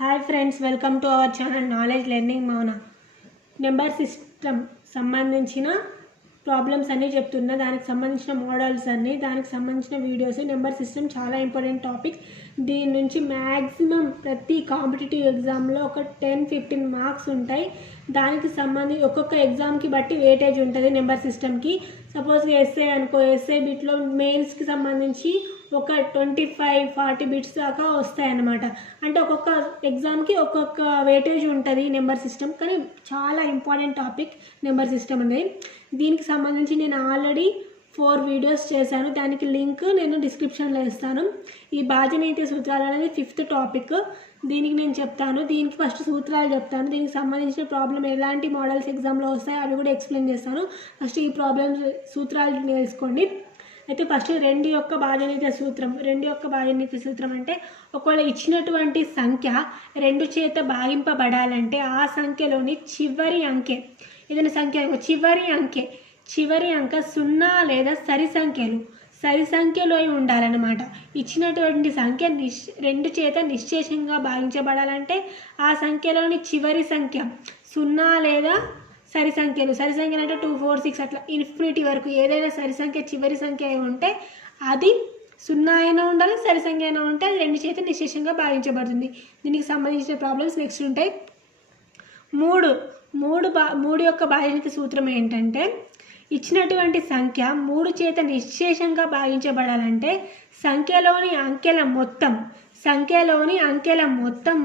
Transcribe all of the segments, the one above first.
Hi friends, welcome to our channel knowledge learning మౌన. Number system సంబంధించిన problems అన్నీ చెప్తున్నా, దానికి సంబంధించిన మోడల్స్ అన్నీ, దానికి సంబంధించిన వీడియోస్. నెంబర్ సిస్టమ్ చాలా ఇంపార్టెంట్ టాపిక్. దీని నుంచి మ్యాక్సిమం ప్రతి కాంపిటేటివ్ ఎగ్జామ్లో ఒక 10-15 మార్క్స్ ఉంటాయి. దానికి సంబంధించి ఒక్కొక్క ఎగ్జామ్కి బట్టి వెయిటేజ్ ఉంటుంది నెంబర్ సిస్టమ్కి. సపోజ్గా ఎస్ఏ అనుకో, ఎస్ఏ బిట్లో మెయిన్స్కి సంబంధించి ఒక 25-40 బిట్స్ దాకా వస్తాయన్నమాట. అంటే ఒక్కొక్క ఎగ్జామ్కి ఒక్కొక్క వెయిటేజ్ ఉంటుంది నెంబర్ సిస్టమ్. కానీ చాలా ఇంపార్టెంట్ టాపిక్ నెంబర్ సిస్టమ్ అనేది. దీనికి సంబంధించి నేను ఆల్రెడీ 4 వీడియోస్ చేశాను. దానికి లింక్ నేను డిస్క్రిప్షన్లో ఇస్తాను. ఈ భాజనీయ సూత్రాలు అనేది 5th టాపిక్. దీనికి నేను చెప్తాను. దీనికి ఫస్ట్ సూత్రాలు చెప్తాను. దీనికి సంబంధించిన ప్రాబ్లం ఎలాంటి మోడల్స్ ఎగ్జామ్లో వస్తాయి అవి కూడా ఎక్స్ప్లెయిన్ చేస్తాను. ఫస్ట్ ఈ ప్రాబ్లమ్స్ సూత్రాలు నేర్చుకోండి. అయితే ఫస్ట్ 2 యొక్క భాజనీయ సూత్రం. 2 యొక్క భాజనీయ సూత్రం అంటే, ఒకవేళ ఇచ్చినటువంటి సంఖ్య 2 చేత భాగింపబడాలంటే ఆ సంఖ్యలోని చివరి అంకె, ఏదైనా సంఖ్య చివరి అంక 0 లేదా సరి సంఖ్యలో ఉండాలన్నమాట. ఇచ్చినటువంటి సంఖ్య 2 చేత నిశ్శేషంగా భాగించబడాలంటే ఆ సంఖ్యలోని చివరి సంఖ్య 0 లేదా సరి సంఖ్యలు అంటే 2, 4, 6 అట్లా ఇన్ఫినిటీ వరకు ఏదైనా సరి సంఖ్య చివరి సంఖ్య ఉంటే అది 0 అయినా ఉండాలి, సరి సంఖ్య అయినా ఉంటే అది 2 చేత నిశ్శేషంగా భావించబడుతుంది. దీనికి సంబంధించిన ప్రాబ్లమ్స్ నెక్స్ట్ ఉంటాయి. 3 యొక్క భాజనీయ సూత్రం ఏంటంటే, ఇచ్చినటువంటి సంఖ్య 3 చేత నిశ్శేషంగా భాగించబడాలంటే సంఖ్యలోని అంకెల మొత్తం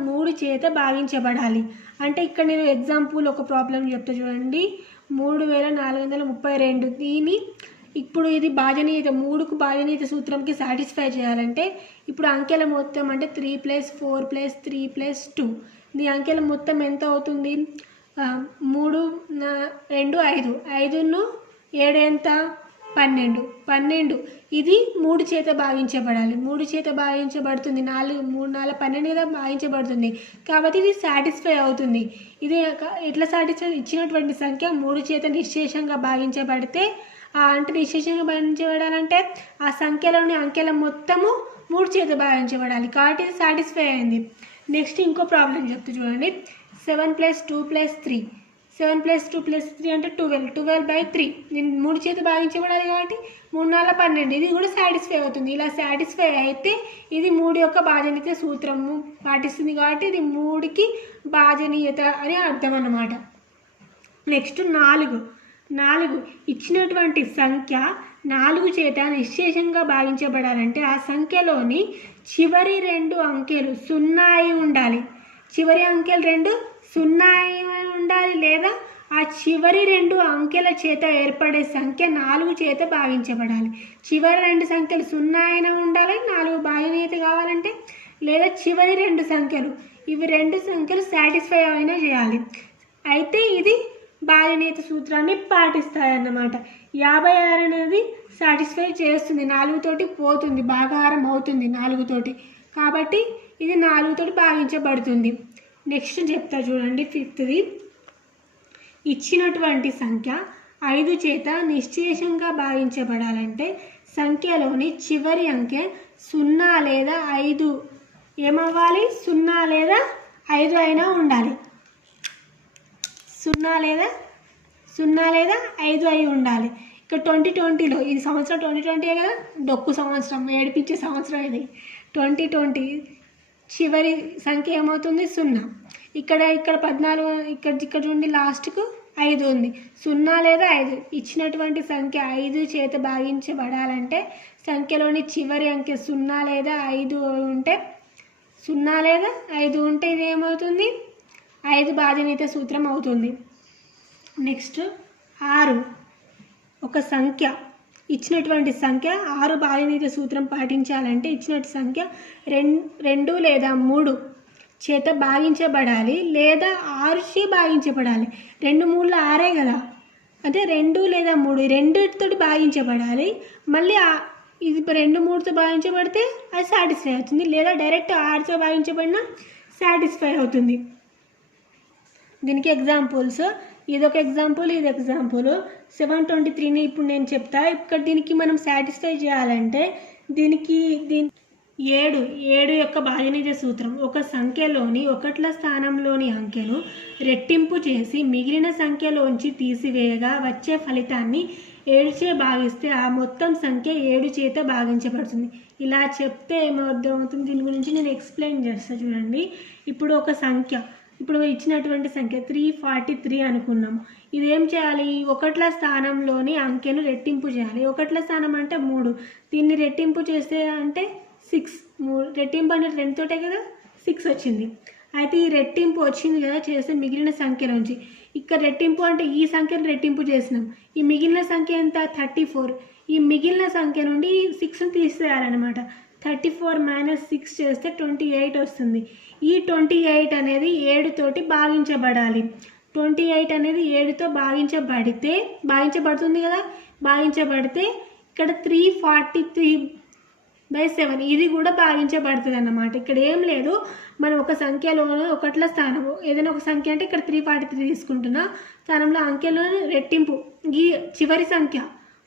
3 చేత భాగించబడాలి. అంటే ఇక్కడ నేను ఎగ్జాంపుల్ ఒక ప్రాబ్లం చెప్తా చూడండి. 3432. దీని ఇప్పుడు ఇది భాజనీయ 3కు భాజనీయ సూత్రంకి సాటిస్ఫై చేయాలంటే ఇప్పుడు అంకెల మొత్తం అంటే 3 + 4 + 3 + 2. ఈ అంకెల మొత్తం ఎంత అవుతుంది? 3, 2, 5. 5ను 7 ఎంత? 12. ఇది 3 చేత భాగించబడాలి. 3 చేత భాగించబడుతుంది. 4, 3, 4, 12 కదా భాగించబడుతుంది. కాబట్టి ఇది సాటిస్ఫై అవుతుంది. ఇది ఎట్లా సాటిస్ఫై? ఇచ్చినటువంటి సంఖ్య 3 చేత నిశ్శేషంగా భాగించబడితే, అంటే నిశ్శేషంగా భాగించబడాలంటే ఆ సంఖ్యలోని అంకెల మొత్తము 3 చేత భాగించబడాలి. కాబట్టి ఇది సాటిస్ఫై అయింది. నెక్స్ట్ ఇంకో ప్రాబ్లం చెప్తూ చూడండి. 7 + 2 + 3. 7 + 2 + 3 అంటే 12/3. నేను 3 చేత భాగించబడాలి కాబట్టి 3, 4, 12. ఇది కూడా సాటిస్ఫై అవుతుంది. ఇలా సాటిస్ఫై అయితే ఇది 3 యొక్క భాజనీయత సూత్రము పాటిస్తుంది. కాబట్టి ఇది 3కి భాజనీయత అని అర్థం అన్నమాట. నెక్స్ట్ 4. ఇచ్చినటువంటి సంఖ్య 4 చేత నిశ్శేషంగా భాగించబడాలంటే ఆ సంఖ్యలోని చివరి 2 అంకెలు 0 అయి ఉండాలి. చివరి అంకెలు 2 0 అయి ఉండాలి, లేదా ఆ చివరి 2 అంకెల చేత ఏర్పడే సంఖ్య 4 చేత భాగించబడాలి. చివరి 2 సంఖ్యలు 0 అయినా ఉండాలి, 4 భాజనీయత కావాలంటే, లేదా చివరి 2 సంఖ్యలు, ఇవి 2 సంఖ్యలు సాటిస్ఫై అయినా చేయాలి. అయితే ఇది భాజనీయత సూత్రాన్ని పాటిస్తాయన్నమాట. 56 అనేది సాటిస్ఫై చేస్తుంది. 4 తోటి పోతుంది, భాగాహారం అవుతుంది 4 తోటి. కాబట్టి ఇది 4 తోటి భాగించబడుతుంది. నెక్స్ట్ చెప్తా చూడండి 5th. ఇచ్చినటువంటి సంఖ్య 5 చేత నిశ్శేషంగా భాగించబడాలంటే సంఖ్యలోని చివరి అంకె 0 లేదా 5 ఏమవ్వాలి? 0 లేదా 5 అయినా ఉండాలి. 0 లేదా 5 అయి ఉండాలి. ఇక్కడ 2020లో, ఇది సంవత్సరం 2020 కదా, డొక్కు సంవత్సరం, ఏడిపించే సంవత్సరం ఇది 2020. చివరి సంఖ్య ఏమవుతుంది? 0. ఇక్కడ 14, ఇక్కడ చూడండి లాస్ట్కు 5 ఉంది. 0 లేదా 5. ఇచ్చినటువంటి సంఖ్య 5 చేత భాగించబడాలంటే సంఖ్యలోని చివరి అంకె 0 లేదా 5 ఉంటే, 0 లేదా 5 ఉంటే ఇది ఏమవుతుంది? 5 భాజనీయత సూత్రం అవుతుంది. నెక్స్ట్ 6. ఒక సంఖ్య, ఇచ్చినటువంటి సంఖ్య 6 భాజనీయత సూత్రం పాటించాలంటే ఇచ్చినటువంటి సంఖ్య 2 లేదా 3 చేత భాగించబడాలి, లేదా 6 చే భాగించబడాలి. 2, 3 6 కదా, అంటే 2 లేదా 3 రెండిటితోటి భాగించబడాలి. మళ్ళీ ఇది 2, 3తో భాగించబడితే అది సాటిస్ఫై అవుతుంది, లేదా డైరెక్ట్ 6తో భాగించబడినా సాటిస్ఫై అవుతుంది. దీనికి ఎగ్జాంపుల్స్, ఇదొక ఎగ్జాంపుల్, ఇది ఎగ్జాంపుల్. 723ని ఇప్పుడు నేను చెప్తా. ఇక్కడ దీనికి మనం సాటిస్ఫై చేయాలంటే దీనికి ఏడు యొక్క భాజనీయ సూత్రం. ఒక సంఖ్యలోని ఒకట్ల స్థానంలోని అంకెను రెట్టింపు చేసి మిగిలిన సంఖ్యలోంచి తీసివేయగా వచ్చే ఫలితాన్ని 7చే భాగిస్తే ఆ మొత్తం సంఖ్య 7 చేత భాగించబడుతుంది. ఇలా చెప్తే ఏమర్థమవుతుంది, దీని గురించి నేను ఎక్స్ప్లెయిన్ చేస్తాను చూడండి. ఇప్పుడు ఒక సంఖ్య, ఇప్పుడు ఇచ్చినటువంటి సంఖ్య 343 అనుకున్నాము. ఇదేం చేయాలి, ఒకట్ల స్థానంలోని అంకెను రెట్టింపు చేయాలి. ఒకట్ల స్థానం అంటే 3, దీన్ని రెట్టింపు చేస్తే అంటే 6. రెట్టింపు అంటే 2 తోటే కదా 6 వచ్చింది. అయితే ఈ రెట్టింపు వచ్చింది కదా చేస్తే మిగిలిన సంఖ్య నుంచి, ఇక్కడ రెట్టింపు అంటే ఈ సంఖ్యను రెట్టింపు చేసినాం, ఈ మిగిలిన సంఖ్య ఎంత 34. ఈ మిగిలిన సంఖ్య నుండి 6ని తీసేయాలన్నమాట. 34 - 6 చేస్తే 28 వస్తుంది. ఈ 28 అనేది 7 తోటి భాగించబడాలి. 28 అనేది 7తో భాగించబడుతుంది కదా. భాగించబడితే ఇక్కడ 343/7 ఇది కూడా భాగించబడుతుంది అన్నమాట. ఇక్కడ ఏం లేదు, మనం ఒక సంఖ్యలో ఒకట్ల స్థానము ఏదైనా ఒక సంఖ్య అంటే ఇక్కడ 343 తీసుకుంటున్నా, స్థానంలో అంకెలో రెట్టింపు, ఈ చివరి సంఖ్య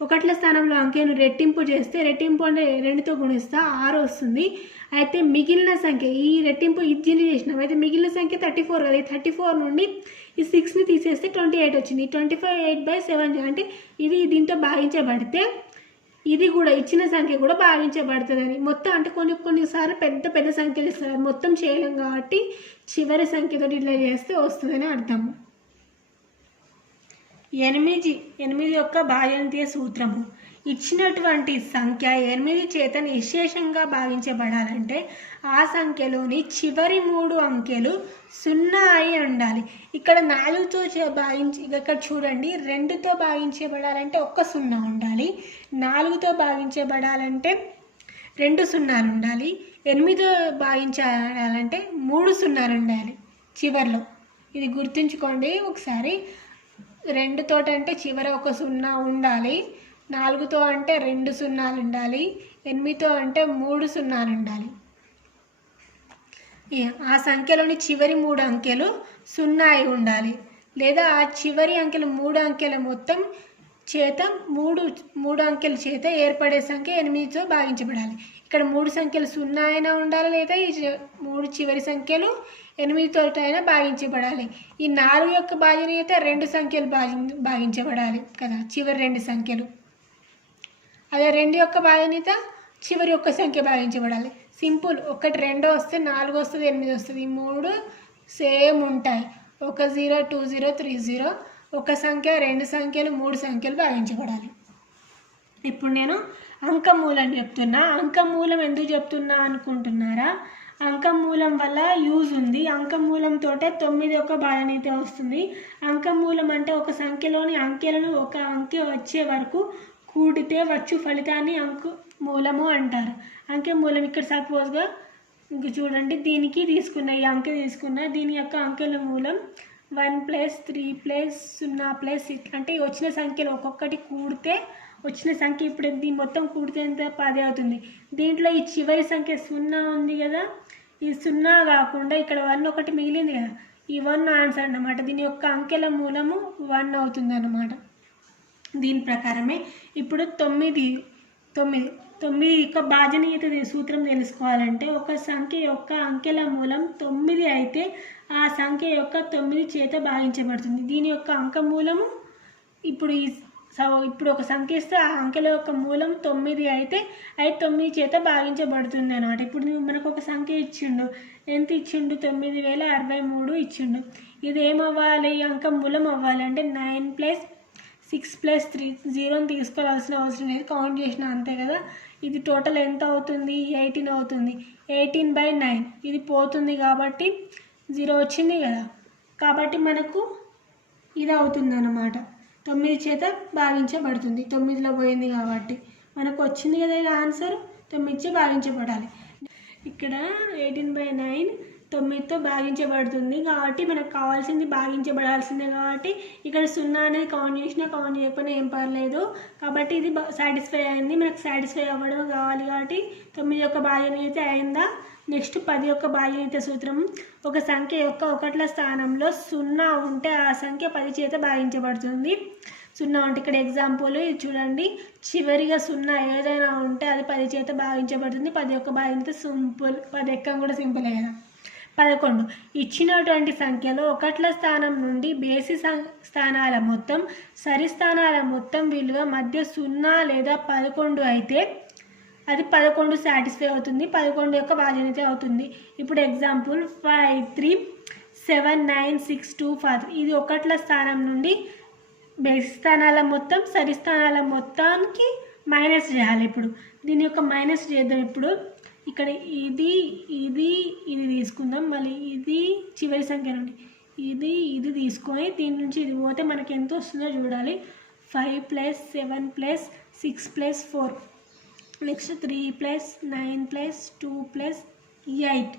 ఒకట్ల స్థానంలో అంకెను రెట్టింపు చేస్తే, రెట్టింపు అంటే 2తో గుణిస్తే 6 వస్తుంది. అయితే మిగిలిన సంఖ్య, ఈ రెట్టింపు ఇది చేసినాం, అయితే మిగిలిన సంఖ్య 34 కదా. ఈ 34 నుండి ఈ 6ని తీసేస్తే 28 వచ్చింది. 25/8/7 అంటే ఇది దీంతో భాగించబడితే ఇది కూడా ఇచ్చిన సంఖ్య కూడా భాగించబడుతుందని. మొత్తం అంటే కొన్నిసార్లు పెద్ద సంఖ్యలు ఇస్తారు, మొత్తం చేయలేం కాబట్టి చివరి సంఖ్యతో ఇట్లా చేస్తే వస్తుందని అర్థము. 8 యొక్క భాజనీయ సూత్రము. ఇచ్చినటువంటి సంఖ్య 8 చేత నిశ్శేషంగా భాగించబడాలంటే ఆ సంఖ్యలోని చివరి 3 అంకెలు 0 అయి ఉండాలి. ఇక్కడ 4తో ఇక్కడ చూడండి, 2తో భాగించబడాలంటే 1 0 ఉండాలి, 4తో భాగించబడాలంటే 2 0 ఉండాలి, 8తో భాగించాలంటే 3 0 ఉండాలి చివరిలో. ఇది గుర్తుంచుకోండి ఒకసారి. 2తో అంటే చివర 1 0 ఉండాలి, 4తో అంటే 2 0 ఉండాలి, 8తో అంటే 3 0 ఉండాలి. ఆ సంఖ్యలోని చివరి 3 అంకెలు 0 అయి ఉండాలి, లేదా ఆ చివరి అంకెలు 3 అంకెల మొత్తం చేత 3 అంకెల చేత ఏర్పడే సంఖ్య 8తో భాగించబడాలి. ఇక్కడ 3 సంఖ్యలు 0 అయినా ఉండాలి, లేదా ఈ 3 చివరి సంఖ్యలు 8తో అయినా భాగించబడాలి. ఈ 4 యొక్క భాజనీయత 2 సంఖ్యలు భాగించబడాలి కదా, చివరి 2 సంఖ్యలు. అదే 2 యొక్క భాజనీయత చివరి 1 సంఖ్య భాగించబడాలి. సింపుల్. 1 2 వస్తే 4 వస్తుంది, 8 వస్తుంది. ఈ 3 సేమ్ ఉంటాయి. 1 0 2 0 3 0. ఒక సంఖ్య 2 సంఖ్యలు 3 సంఖ్యలు భాగించబడాలి. ఇప్పుడు నేను అంకమూలం చెప్తున్నా. అంకమూలం ఎందుకు చెప్తున్నా అనుకుంటున్నారా? అంకమూలం వల్ల యూజ్ ఉంది. అంకమూలంతో 9 యొక్క భాజనీయత వస్తుంది. అంకమూలం అంటే ఒక సంఖ్యలోని అంకెలను ఒక అంకె వచ్చే వరకు కూడితే వచ్చు ఫలితాన్ని అంకమూలము అంటారు. అంకెమూలం ఇక్కడ సపోజ్గా ఇంక చూడండి, దీనికి తీసుకున్న ఈ అంకె తీసుకున్న, దీని యొక్క అంకెల మూలం 1 + 3 + 0 + అంటే వచ్చిన సంఖ్యలు ఒక్కొక్కటి కూడితే వచ్చిన సంఖ్య ఇప్పుడు దీని మొత్తం కూడితే ఎంత 10 అవుతుంది. దీంట్లో ఈ చివరి సంఖ్య 0 ఉంది కదా, ఈ 0 కాకుండా ఇక్కడ 1 ఒకటి మిగిలింది కదా, ఈ 1 ఆన్సర్ అన్నమాట. దీని యొక్క అంకెల మూలము 1 అవుతుంది అన్నమాట. దీని ప్రకారమే ఇప్పుడు 9 యొక్క భాజనీయత సూత్రం తెలుసుకోవాలంటే, ఒక సంఖ్య యొక్క అంకెల మూలం 9 అయితే ఆ సంఖ్య యొక్క 9 చేత భాగించబడుతుంది. దీని యొక్క అంక మూలము ఇప్పుడు ఒక సంఖ్య ఇస్తే ఆ అంకెల యొక్క మూలం 9 అయితే 9 చేత భాగించబడుతుంది అన్నమాట. ఇప్పుడు మనకు ఒక సంఖ్య ఇచ్చిండు, ఎంత ఇచ్చిండు? 9063 ఇచ్చిండు. ఇది ఏమవ్వాలి? అంక మూలం అవ్వాలి అంటే 9 + 6 + 3 0ని తీసుకోవాల్సిన అవసరం లేదు, కౌంట్ చేసిన అంతే కదా. ఇది టోటల్ ఎంత అవుతుంది? 18 అవుతుంది. 18/9 ఇది పోతుంది కాబట్టి 0 వచ్చింది కదా, కాబట్టి మనకు ఇది అవుతుంది అన్నమాట. 9 చేత భాగించబడుతుంది. 9లో పోయింది కాబట్టి మనకు వచ్చింది కదా ఇది ఆన్సర్. 9 చే భాగించబడాలి. ఇక్కడ 18/9 9తో భాగించబడుతుంది కాబట్టి మనకు కావాల్సింది భాగించబడాల్సిందే. కాబట్టి ఇక్కడ 0 అనేది కౌంట్ చేసినా కౌంట్ చేయకపోయినా ఏం పర్లేదు. కాబట్టి ఇది సాటిస్ఫై అయింది. మనకు సాటిస్ఫై అవ్వడం కావాలి కాబట్టి 9 యొక్క భాజనీయత అయిందా. నెక్స్ట్ 10 యొక్క భాజనీయత సూత్రం. ఒక సంఖ్య యొక్క ఒకట్ల స్థానంలో 0 ఉంటే ఆ సంఖ్య 10 చేత భాగించబడుతుంది. సున్నా ఉంటే ఇక్కడ ఎగ్జాంపుల్ ఇది చూడండి, చివరిగా సున్నా ఏదైనా ఉంటే అది 10 చేత భాగించబడుతుంది. 10 యొక్క భాగించే సింపుల్, 10 ఎక్కం కూడా సింపులే కదా. 11 ఇచ్చినటువంటి సంఖ్యలో ఒకట్ల స్థానం నుండి బేసి స్థానాల మొత్తం సరి స్థానాల మొత్తం విలువ మధ్య 0 లేదా 11 అయితే అది 11 సాటిస్ఫై అవుతుంది, 11 యొక్క భాజనీయత అవుతుంది. ఇప్పుడు ఎగ్జాంపుల్ 5 3 7 9 6 2 5 ఇది ఒకట్ల స్థానం నుండి బేసి స్థానాల మొత్తం సరి స్థానాల మొత్తానికి మైనస్ చేయాలి. ఇప్పుడు దీని యొక్క మైనస్ చేద్దాం. ఇప్పుడు ఇక్కడ ఇది ఇది ఇది తీసుకుందాం, మళ్ళీ ఇది చివరి సంఖ్య నుండి ఇది ఇది తీసుకొని దీని నుంచి ఇది పోతే మనకి ఎంత వస్తుందో చూడాలి. 5 + 7 + 6 + 4 నెక్స్ట్ 3 + 9 + 2 + 8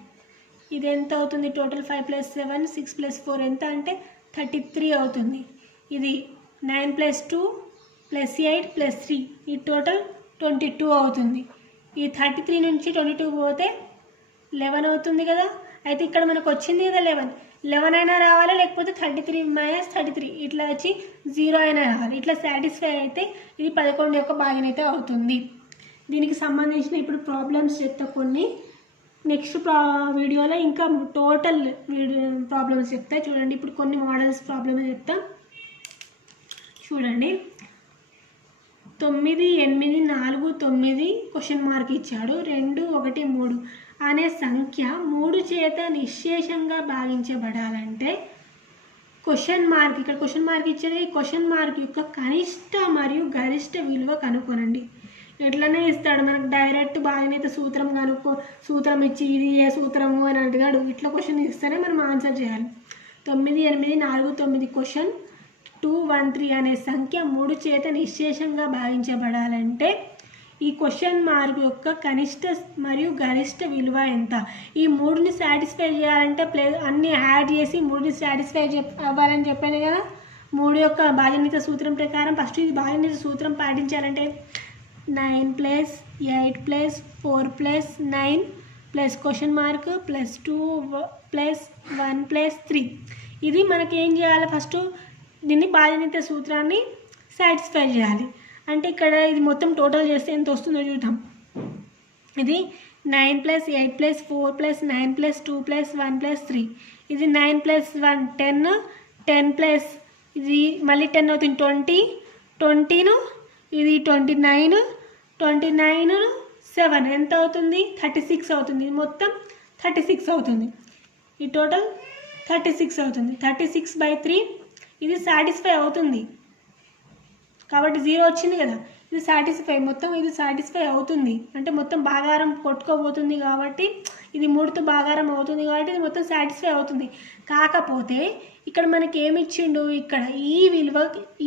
ఇది ఎంత అవుతుంది టోటల్? 5 + 7 6 + 4 ఎంత అంటే 33 అవుతుంది. ఇది 9 + 2 + 8 + 3 ఈ టోటల్ 22 అవుతుంది. ఈ 33 నుంచి 22 పోతే 11 అవుతుంది కదా. అయితే ఇక్కడ మనకు వచ్చింది కదా 11 అయినా రావాలి, లేకపోతే 33 - 33 ఇట్లా వచ్చి 0 అయినా రావాలి. ఇట్లా సాటిస్ఫై అయితే ఇది 11 యొక్క భాగనైతే అవుతుంది. దీనికి సంబంధించిన ఇప్పుడు ప్రాబ్లమ్స్ చెప్తా కొన్ని, నెక్స్ట్ వీడియోలో ఇంకా టోటల్ ప్రాబ్లమ్స్ చెప్తా. చూడండి ఇప్పుడు కొన్ని మోడల్స్ ప్రాబ్లమ్స్ చెప్తా చూడండి. 9 8 4 9 క్వశ్చన్ మార్క్ ఇచ్చాడు. 2 1 3 అనే సంఖ్య 3 చేత నిశ్శేషంగా భాగించబడాలంటే క్వశ్చన్ మార్క్, ఇక్కడ క్వశ్చన్ మార్క్ ఇచ్చాడు, ఈ క్వశ్చన్ మార్క్ యొక్క కనిష్ట మరియు గరిష్ట విలువ కనుక్కోనండి. ఎట్లనే ఇస్తాడు మనకు డైరెక్ట్ భాగనీయత సూత్రం కనుక్కో, సూత్రం ఇచ్చి ఇది ఏ సూత్రము అని అడిగాడు. ఇట్లా క్వశ్చన్ ఇస్తేనే మనం ఆన్సర్ చేయాలి. 9 8 4 9 క్వశ్చన్ 2 1 3 అనే సంఖ్య 3 చేత నిశ్శేషంగా భావించబడాలంటే ఈ క్వశ్చన్ మార్క్ యొక్క కనిష్ట మరియు గరిష్ట విలువ ఎంత? ఈ 3ని సాటిస్ఫై చేయాలంటే అన్ని యాడ్ చేసి 3ని సాటిస్ఫై అవ్వాలని చెప్పాను కదా. 3 యొక్క భాజనీయత సూత్రం ప్రకారం ఫస్ట్ ఇది భాజనీయత సూత్రం పాటించాలంటే 9 + 8 + 4 + 9 ప్లస్ క్వశ్చన్ మార్క్ ప్లస్ 2 + 1 + 3 ఇది మనకి ఏం చేయాలి? ఫస్ట్ దీన్ని భాజనీయత సూత్రాన్ని సాటిస్ఫై చేయాలి. అంటే ఇక్కడ ఇది మొత్తం టోటల్ చేస్తే ఎంత వస్తుందో చూద్దాం. ఇది 9 + 8 + 4 + 9 + 2 + 1 + 3 ఇది 9 + 1 10 10 ప్లస్ ఇది మళ్ళీ 10 అవుతుంది 20 20ను ఇది 29 29 7 ఎంత అవుతుంది? 36 అవుతుంది. ఇది మొత్తం 36 అవుతుంది. ఈ టోటల్ 36 అవుతుంది. 36/3 ఇది సాటిస్ఫై అవుతుంది కాబట్టి 0 వచ్చింది కదా. ఇది సాటిస్ఫై, మొత్తం ఇది సాటిస్ఫై అవుతుంది అంటే మొత్తం భాగారం కొట్టుకోబోతుంది కాబట్టి ఇది 3తో భాగారం అవుతుంది కాబట్టి ఇది మొత్తం సాటిస్ఫై అవుతుంది. కాకపోతే ఇక్కడ మనకి ఏమి ఇచ్చిండు? ఇక్కడ ఈ విలువ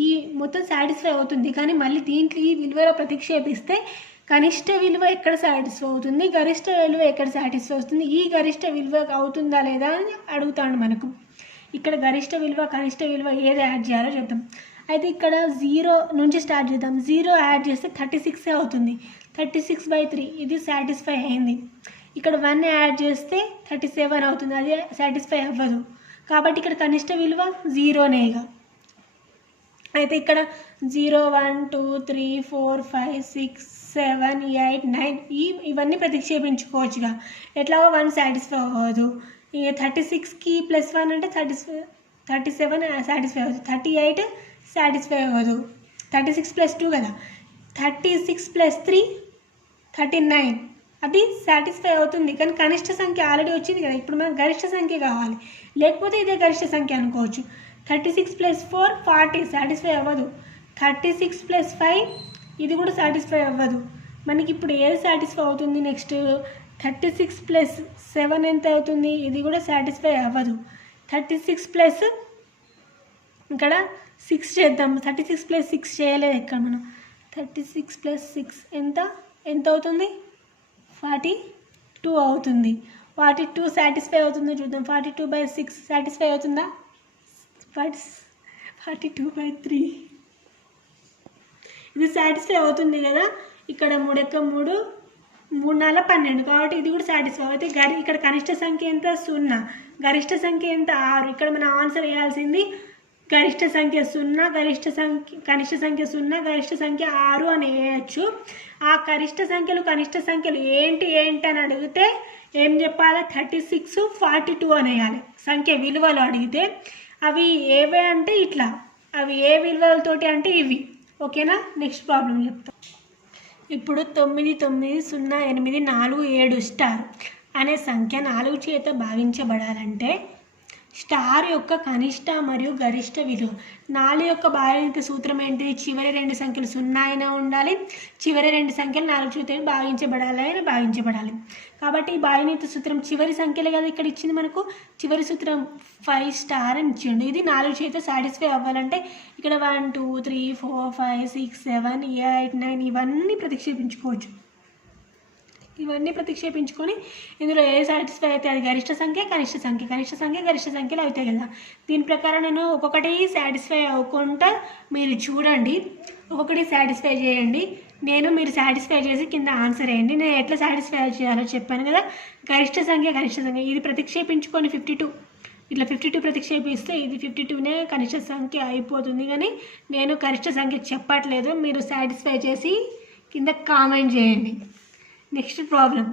ఈ మొత్తం సాటిస్ఫై అవుతుంది కానీ మళ్ళీ దీంట్లో ఈ విలువలో ప్రతిక్షేపిస్తే కనిష్ట విలువ ఎక్కడ సాటిస్ఫై అవుతుంది, గరిష్ట విలువ ఎక్కడ సాటిస్ఫై అవుతుంది, ఈ గరిష్ట విలువ అవుతుందా లేదా అని అడుగుతాడు మనకు. ఇక్కడ గరిష్ట విలువ కనిష్ట విలువ ఏది యాడ్ చేయాలో చెప్తాం. అయితే ఇక్కడ 0 నుంచి స్టార్ట్ చేద్దాం. 0 యాడ్ చేస్తే 36 అవుతుంది. 36/3 ఇది సాటిస్ఫై అయింది. ఇక్కడ 1 యాడ్ చేస్తే 37 అవుతుంది, అది సాటిస్ఫై అవ్వదు కాబట్టి ఇక్కడ కనిష్ట విలువ 0నేగా. అయితే ఇక్కడ 0 1 2 3 4 5 6 7 8 9 ఇవన్నీ ప్రతిక్షేపించుకోవచ్చుగా. ఎట్లాగో 1 సాటిస్ఫై అవ్వదు. ఇక 36కి +1 అంటే 37 సాటిస్ఫై అవ్వదు. 38 సాటిస్ఫై అవ్వదు. 36 + 2 కదా. 36 + 3 39 అది సాటిస్ఫై అవుతుంది కానీ కనిష్ట సంఖ్య ఆల్రెడీ వచ్చింది కదా. ఇప్పుడు మనకు గరిష్ట సంఖ్య కావాలి, లేకపోతే ఇదే గరిష్ట సంఖ్య అనుకోవచ్చు. 36 + 4 40 సాటిస్ఫై అవ్వదు. 36 + 5 ఇది కూడా సాటిస్ఫై అవ్వదు. మనకి ఇప్పుడు ఏది సాటిస్ఫై అవుతుంది? నెక్స్ట్ 36 + 7 ఎంత అవుతుంది? ఇది కూడా సాటిస్ఫై అవ్వదు. 36 ప్లస్ ఇక్కడ 6 చేద్దాం. 36 + 6 చేయలేదు ఇక్కడ మనం. 36 + 6 ఎంత అవుతుంది? 42 అవుతుంది. 42 సాటిస్ఫై అవుతుందో చూద్దాం. 42/6 సాటిస్ఫై అవుతుందా? 42/3 ఇది సాటిస్ఫై అవుతుంది కదా. ఇక్కడ 3 × 3 3 × 4 12 కాబట్టి ఇది కూడా సాటిస్ఫై అయితే ఇక్కడ కనిష్ట సంఖ్య ఎంత? 0. గరిష్ట సంఖ్య ఎంత? 6. ఇక్కడ మనం ఆన్సర్ వేయాల్సింది గరిష్ట సంఖ్య 0, కనిష్ట సంఖ్య 0, గరిష్ట సంఖ్య 6 అని వేయచ్చు. ఆ కనిష్ట సంఖ్యలు కనిష్ట సంఖ్యలు ఏంటి అని అడిగితే ఏం చెప్పాలి? 36, 42 అని వేయాలి. సంఖ్య విలువలు అడిగితే అవి ఏవే అంటే ఇట్లా, అవి ఏ విలువలతోటి అంటే ఇవి. ఓకేనా? నెక్స్ట్ ప్రాబ్లం చెప్తాం. ఇప్పుడు 9, 9, 0, 8, 4, 7 స్టార్ అనే సంఖ్య 4 చేత భాగించబడాలంటే స్టార్ యొక్క కనిష్ట మరియు గరిష్ట విలువ. 4 యొక్క భాగనియత సూత్రం ఏంటి? చివరి 2 సంఖ్యలు 0 అయినా ఉండాలి, చివరి 2 సంఖ్యలు 4 చేత భాగించబడాలి. కాబట్టి ఈ భాగనియత సూత్రం చివరి సంఖ్యలే కదా ఇక్కడ ఇచ్చింది మనకు. చివరి సూత్రం 5 స్టార్ అని ఇచ్చిండు. ఇది 4 చేత సాటిస్ఫై అవ్వాలంటే ఇక్కడ 1, 2, 3, 4, 5, 6, 7, 8, 9 ఇవన్నీ ప్రతిక్షేపించుకోవచ్చు. ఇవన్నీ ప్రతిక్షేపించుకొని ఇందులో ఏ సాటిస్ఫై అయితే అది గరిష్ట సంఖ్య, కనిష్ట సంఖ్య, గరిష్ట సంఖ్యలు అవుతాయి కదా. దీని ప్రకారం నేను ఒక్కొక్కటి సాటిస్ఫై అవ్వకుండా మీరు చూడండి, ఒక్కొక్కటి సాటిస్ఫై చేయండి. మీరు సాటిస్ఫై చేసి కింద ఆన్సర్ వేయండి. నేను ఎట్లా సాటిస్ఫై చేయాలో చెప్పాను కదా. గరిష్ట సంఖ్య ఇది ప్రతిక్షేపించుకొని 52, ఇట్లా 52 ప్రతిక్షేపిస్తే ఇది 52నే కనిష్ట సంఖ్య అయిపోతుంది. కానీ నేను గరిష్ట సంఖ్య చెప్పట్లేదు, మీరు సాటిస్ఫై చేసి కింద కామెంట్ చేయండి. నెక్స్ట్ ప్రాబ్లం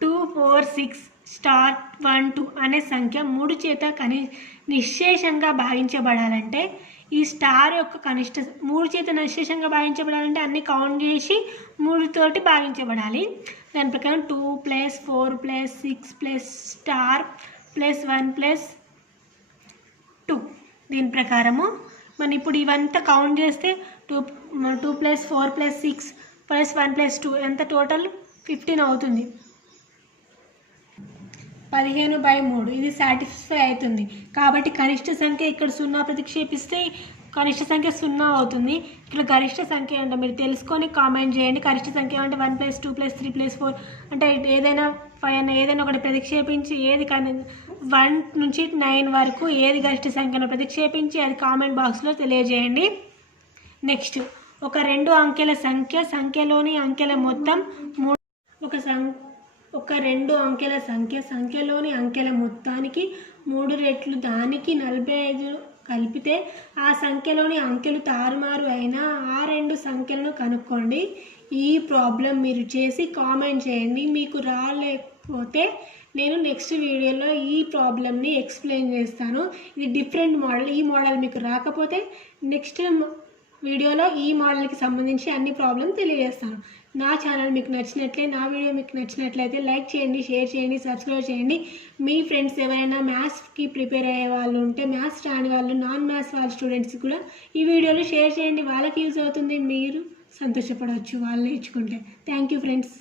2, 4, 6 స్టార్ 1, 2 అనే సంఖ్య 3 చేత నిశ్శేషంగా భాగించబడాలంటే ఈ స్టార్ యొక్క కనిష్ట 3 చేత నిశ్శేషంగా భాగించబడాలంటే అన్ని కౌంట్ చేసి 3 తోటి భాగించబడాలి. దాని ప్రకారం 2 + 4 + 6 + స్టార్ + 1 + 2. దీని ప్రకారము మనం ఇప్పుడు ఇవంతా కౌంట్ చేస్తే 2 + 4 + 6 + 1 + 2 ఎంత? టోటల్ 15 అవుతుంది. 15/3 ఇది సాటిస్ఫై అవుతుంది. కాబట్టి కనిష్ట సంఖ్య ఇక్కడ 0 ప్రతిక్షేపిస్తే కనిష్ట సంఖ్య 0 అవుతుంది. ఇక్కడ గరిష్ట సంఖ్య అంటే మీరు తెలుసుకొని కామెంట్ చేయండి. గరిష్ట సంఖ్య అంటే 1 + 2 + 3 + 4 అంటే ఏదైనా 5 అన్న ఏదైనా ఒకటి ప్రతిక్షేపించి ఏది 1 నుంచి 9 వరకు ఏది గరిష్ట సంఖ్యను ప్రతిక్షేపించి అది కామెంట్ బాక్స్లో తెలియజేయండి. నెక్స్ట్ ఒక 2 అంకెల సంఖ్యలోని అంకెల మొత్తం 3. ఒక 2 అంకెల సంఖ్యలోని అంకెల మొత్తానికి 3 రెట్లు దానికి 45 కలిపితే ఆ సంఖ్యలోని అంకెలు తారుమారు అయినా ఆ 2 సంఖ్యలను కనుక్కోండి. ఈ ప్రాబ్లం మీరు చేసి కామెంట్ చేయండి. మీకు రాలేకపోతే నేను నెక్స్ట్ వీడియోలో ఈ ప్రాబ్లమ్ని ఎక్స్ప్లెయిన్ చేస్తాను. ఇది డిఫరెంట్ మోడల్. ఈ మోడల్ మీకు రాకపోతే నెక్స్ట్ వీడియోలో ఈ మోడల్కి సంబంధించి అన్ని ప్రాబ్లం తెలియజేస్తాను. నా ఛానల్ మీకు నా వీడియో మీకు నచ్చినట్లయితే లైక్ చేయండి, షేర్ చేయండి, సబ్స్క్రైబ్ చేయండి. మీ ఫ్రెండ్స్ ఎవరైనా మ్యాథ్స్కి ప్రిపేర్ అయ్యే వాళ్ళు ఉంటే, మ్యాథ్స్ రాని వాళ్ళు, నాన్ మ్యాథ్స్ వాళ్ళ స్టూడెంట్స్కి కూడా ఈ వీడియోలు షేర్ చేయండి. వాళ్ళకి యూజ్ అవుతుంది, మీరు సంతోషపడవచ్చు వాళ్ళు నేర్చుకుంటే. Thank you friends.